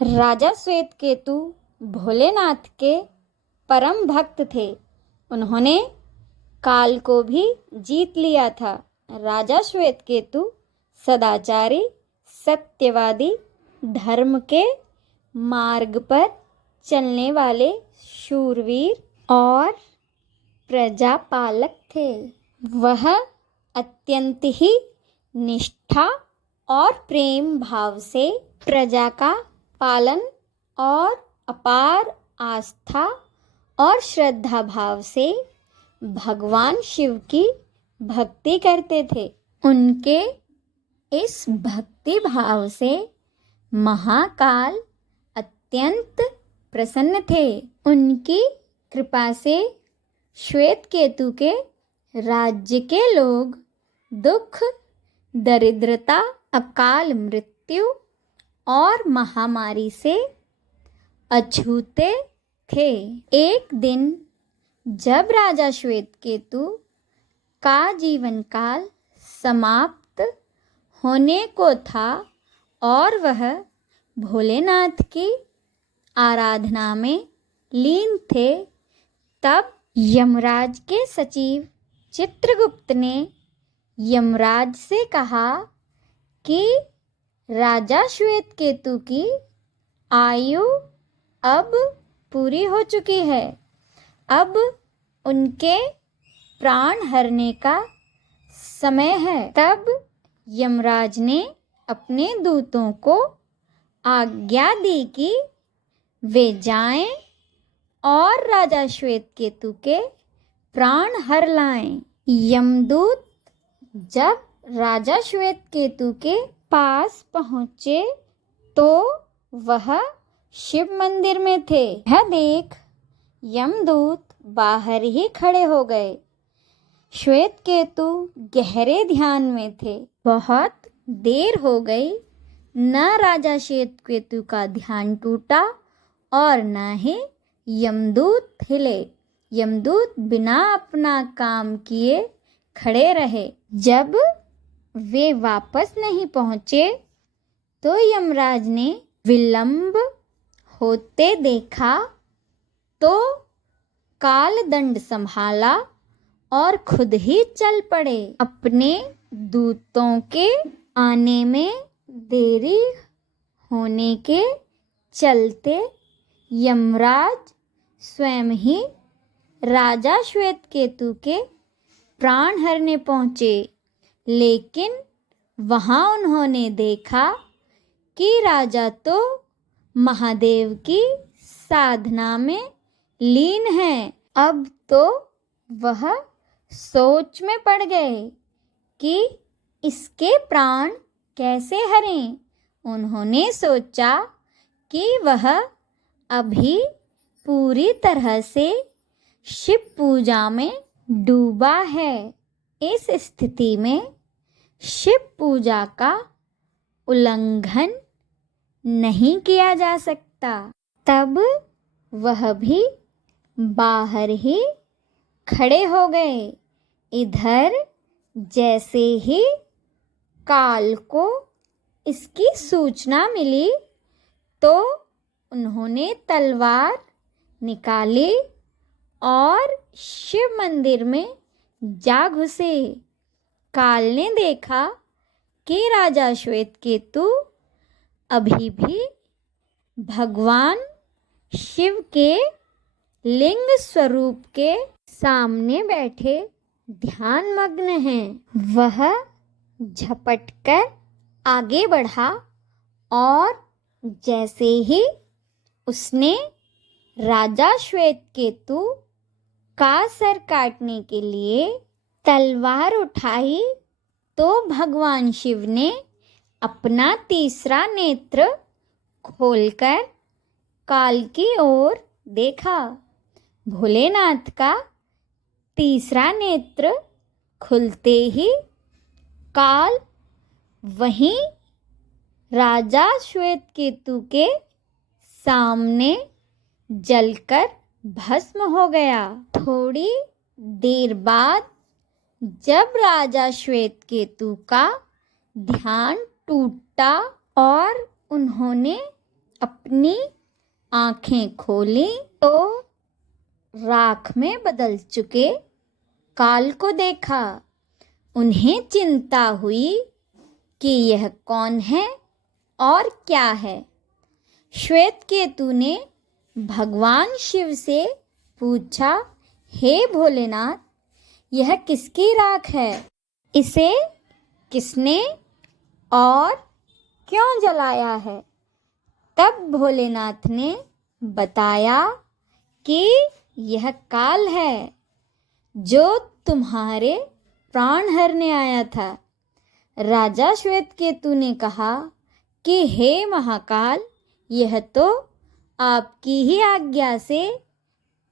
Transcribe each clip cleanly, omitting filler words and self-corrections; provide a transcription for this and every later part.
राजा श्वेतकेतु भोलेनाथ के परम भक्त थे। उन्होंने काल को भी जीत लिया था। राजा श्वेतकेतु सदाचारी, सत्यवादी, धर्म के मार्ग पर चलने वाले शूरवीर और प्रजापालक थे। वह अत्यंत ही निष्ठा और प्रेम भाव से प्रजा का पालन और अपार आस्था और श्रद्धा भाव से भगवान शिव की भक्ति करते थे। उनके इस भक्ति भाव से महाकाल अत्यंत प्रसन्न थे। उनकी कृपा से श्वेतकेतु के राज्य के लोग दुख, दरिद्रता, अकाल मृत्यु और महामारी से अछूते थे। एक दिन जब राजा श्वेतकेतु का जीवन काल समाप्त होने को था और वह भोलेनाथ की आराधना में लीन थे, तब यमराज के सचिव चित्रगुप्त ने यमराज से कहा कि राजा श्वेतकेतु की आयु अब पूरी हो चुकी है। अब उनके प्राण हरने का समय है। तब यमराज ने अपने दूतों को आज्ञा दी कि वे जाएं और राजा श्वेतकेतु के प्राण हर लाएं। यमदूत जब राजा श्वेतकेतु के पास पहुँचे तो वह शिव मंदिर में थे। यह देख यमदूत बाहर ही खड़े हो गए। श्वेतकेतु गहरे ध्यान में थे। बहुत देर हो गई, न राजा श्वेतकेतु का ध्यान टूटा और न ही यमदूत हिले। यमदूत बिना अपना काम किए खड़े रहे। जब वे वापस नहीं पहुँचे तो यमराज ने विलंब होते देखा तो काल दंड संभाला और खुद ही चल पड़े। अपने दूतों के आने में देरी होने के चलते यमराज स्वयं ही राजा श्वेतकेतु के प्राण हरने पहुँचे। लेकिन वहाँ उन्होंने देखा कि राजा तो महादेव की साधना में लीन हैं। अब तो वह सोच में पड़ गए कि इसके प्राण कैसे हरें। उन्होंने सोचा कि वह अभी पूरी तरह से शिव पूजा में डूबा है। इस स्थिति में शिव पूजा का उल्लंघन नहीं किया जा सकता। तब वह भी बाहर ही खड़े हो गए। इधर जैसे ही काल को इसकी सूचना मिली तो उन्होंने तलवार निकाली और शिव मंदिर में जा घुसे। काल ने देखा कि राजा श्वेतकेतु अभी भी भगवान शिव के लिंग स्वरूप के सामने बैठे ध्यान मग्न हैं। वह झपटकर आगे बढ़ा और जैसे ही उसने राजा श्वेतकेतु का सर काटने के लिए तलवार उठाई तो भगवान शिव ने अपना तीसरा नेत्र खोलकर काल की ओर देखा। भोलेनाथ का तीसरा नेत्र खुलते ही काल वहीं राजा श्वेतकेतु के सामने जलकर भस्म हो गया। थोड़ी देर बाद जब राजा श्वेतकेतु का ध्यान टूटा और उन्होंने अपनी आंखें खोली तो राख में बदल चुके काल को देखा। उन्हें चिंता हुई कि यह कौन है और क्या है। श्वेतकेतु ने भगवान शिव से पूछा, हे भोलेनाथ, यह किसकी राख है? इसे किसने और क्यों जलाया है? तब भोलेनाथ ने बताया कि यह काल है जो तुम्हारे प्राण हरने आया था। राजा श्वेतकेतु ने कहा कि हे महाकाल, यह तो आपकी ही आज्ञा से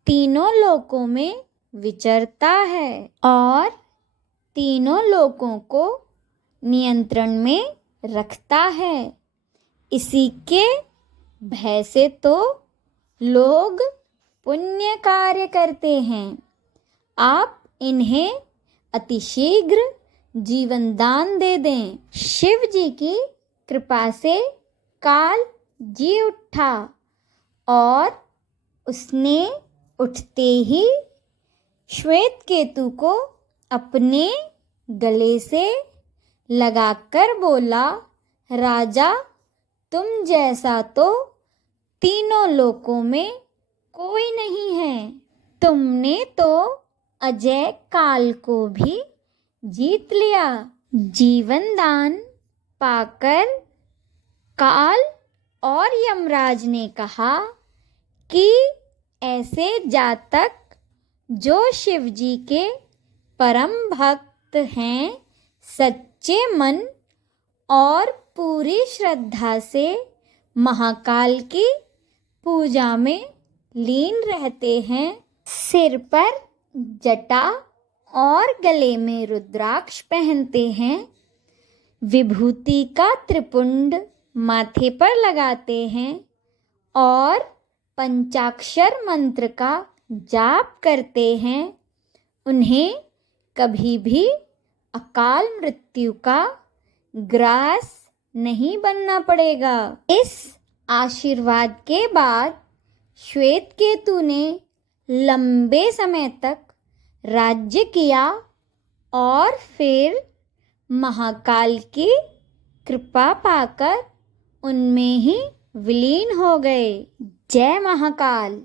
तीनों लोकों में विचरता है और तीनों लोकों को नियंत्रण में रखता है। इसी के भय से तो लोग पुण्य कार्य करते हैं। आप इन्हें अतिशीघ्र जीवन दान दे दें। शिव जी की कृपा से काल जी उठा और उसने उठते ही श्वेतकेतु को अपने गले से लगाकर बोला, राजा, तुम जैसा तो तीनों लोकों में कोई नहीं है। तुमने तो अजय काल को भी जीत लिया। जीवन दान पाकर काल और यमराज ने कहा कि ऐसे जातक जो शिव जी के परम भक्त हैं, सच्चे मन और पूरी श्रद्धा से महाकाल की पूजा में लीन रहते हैं, सिर पर जटा और गले में रुद्राक्ष पहनते हैं, विभूति का त्रिपुंड माथे पर लगाते हैं और पंचाक्षर मंत्र का जाप करते हैं, उन्हें कभी भी अकाल मृत्यु का ग्रास नहीं बनना पड़ेगा। इस आशीर्वाद के बाद श्वेतकेतु ने लंबे समय तक राज्य किया और फिर महाकाल की कृपा पाकर उनमें ही विलीन हो गए। जय महाकाल।